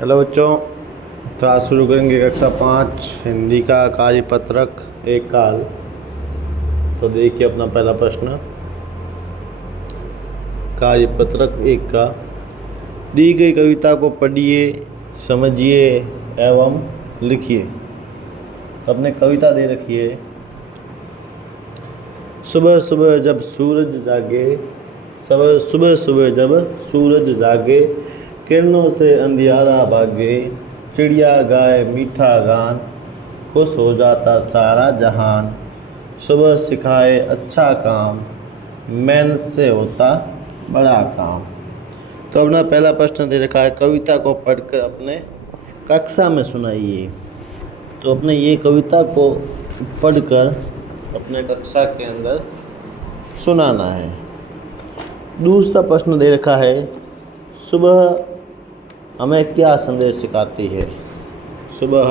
Hello बच्चों। तो आज शुरू करेंगे कक्षा 5 हिंदी का कार्यपत्रक एक काल। तो देखिए अपना पहला प्रश्न। कार्यपत्रक एक का दी गई कविता को पढ़िए, समझिए एवं लिखिए। तो अपने कविता दे रखी है। सुबह सुबह जब सूरज जागे, सुबह सुबह जब सूरज जागे, किरणों से अंधियारा भागे, चिड़िया गाए मीठा गान, खुश हो जाता सारा जहान। सुबह सिखाए अच्छा काम, मेहनत से होता बड़ा काम। तो अपना पहला प्रश्न दे रखा है, कविता को पढ़कर अपने कक्षा में सुनाइए। तो अपने ये कविता को पढ़कर अपने कक्षा के अंदर सुनाना है। दूसरा प्रश्न दे रखा है, सुबह हमें क्या संदेश सिखाती है। सुबह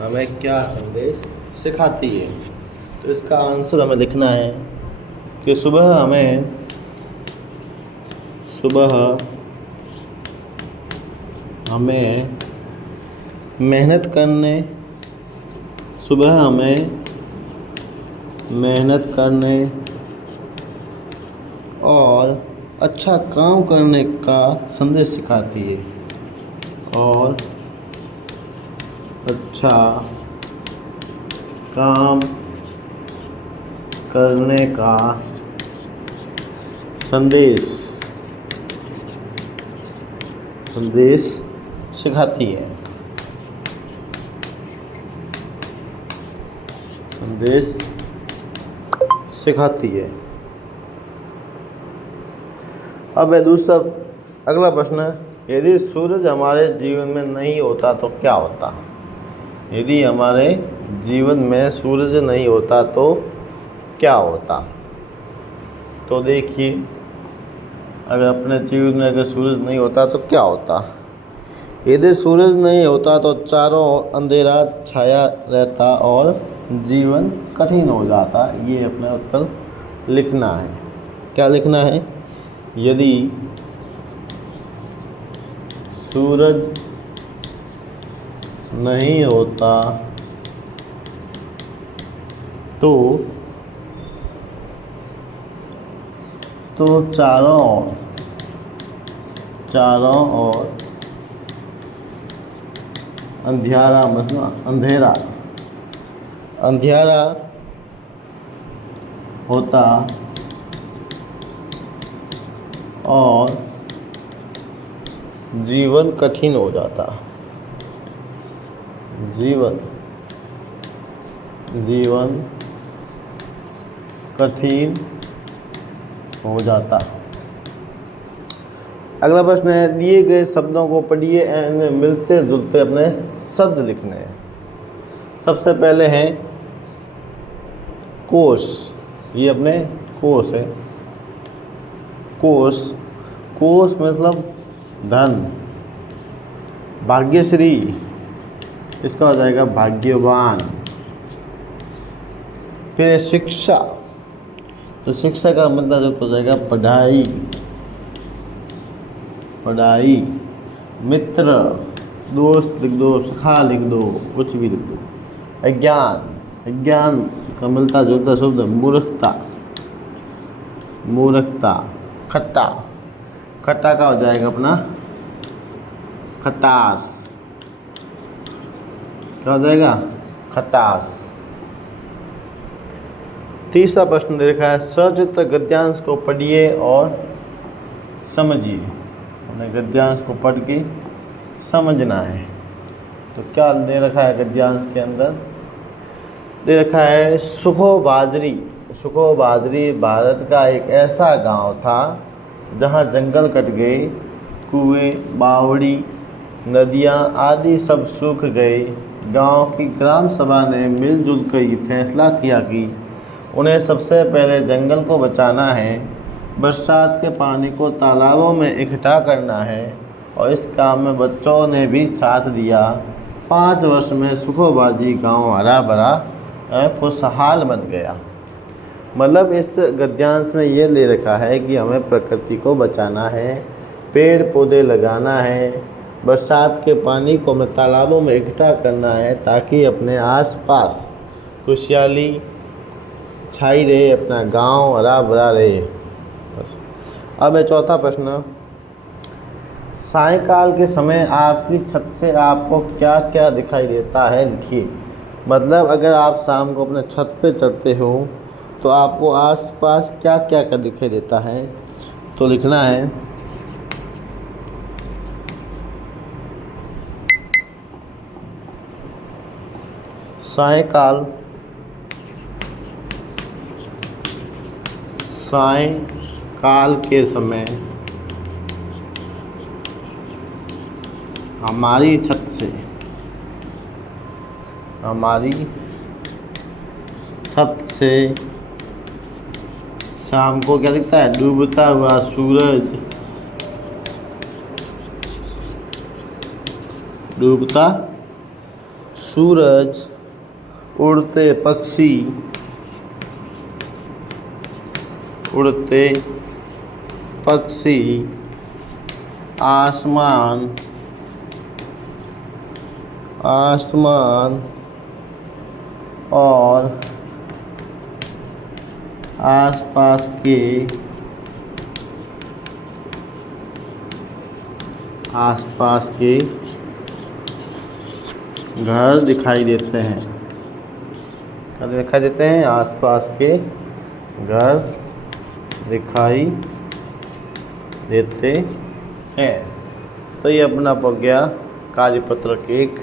हमें क्या संदेश सिखाती है। तो इसका आंसर हमें लिखना है कि सुबह हमें मेहनत करने और अच्छा काम करने का संदेश सिखाती है। और अच्छा काम करने का संदेश सिखाती है। अब है दूसरा अगला प्रश्न है, यदि सूरज हमारे जीवन में नहीं होता तो क्या होता। यदि हमारे जीवन में सूरज नहीं होता तो क्या होता। तो देखिए, अगर अपने जीवन में अगर सूरज नहीं होता तो क्या होता। यदि सूरज नहीं होता तो चारों ओर अंधेरा छाया रहता और जीवन कठिन हो जाता। ये अपना उत्तर लिखना है। क्या लिखना है, यदि सूरज नहीं होता तो चारों ओर अंधेरा होता और जीवन कठिन हो जाता। जीवन कठिन हो जाता। अगला प्रश्न है, दिए गए शब्दों को पढ़िए, इनमें मिलते जुलते अपने शब्द लिखने हैं। सबसे पहले है कोष। ये अपने कोष है। कोष मतलब धन। भाग्यश्री, इसका हो जाएगा भाग्यवान। फिर है शिक्षा। तो शिक्षा का मतलब हो जाएगा पढ़ाई। मित्र, दोस्त लिख दो, सखा लिख दो, कुछ भी लिख दो। अज्ञान का मिलता जुलता शब्द मूर्खता। खट्टा का हो जाएगा अपना खटास। क्या हो जाएगा, खटास। तीसरा प्रश्न दे रखा है, सचित्र गद्यांश को पढ़िए और समझिए। हमें गद्यांश को पढ़ के समझना है। तो क्या दे रखा है गद्यांश के अंदर, दे रखा है सुखो बाजरी भारत का एक ऐसा गांव था जहां जंगल कट गए, कुएं, बावड़ी, नदियां आदि सब सूख गए। गांव की ग्राम सभा ने मिलजुल कर ये फैसला किया कि उन्हें सबसे पहले जंगल को बचाना है, बरसात के पानी को तालाबों में इकट्ठा करना है। और इस काम में बच्चों ने भी साथ दिया। 5 वर्ष में सुखोबाजी गांव हरा भरा खुशहाल बन गया। मतलब इस गद्यांश में ये ले रखा है कि हमें प्रकृति को बचाना है, पेड़ पौधे लगाना है बरसात के पानी को हमें तालाबों में इकट्ठा करना है ताकि अपने आसपास खुशहाली छाई रहे, अपना गांव हरा भरा रहे। बस। अब है चौथा प्रश्न, सायंकाल के समय आपकी छत से आपको क्या क्या दिखाई देता है, लिखिए। मतलब अगर आप शाम को अपने छत पे चढ़ते हो तो आपको आसपास क्या क्या क्या दिखाई देता है, तो लिखना है सायंकाल के समय हमारी छत से शाम को क्या दिखता है, डूबता हुआ सूरज, उड़ते पक्षी, आसमान और आसपास के घर दिखाई देते हैं। क्या दिखाई देते हैं? आसपास के घर दिखाई देते हैं। तो ये अपना हो गया कार्यपत्रक 1।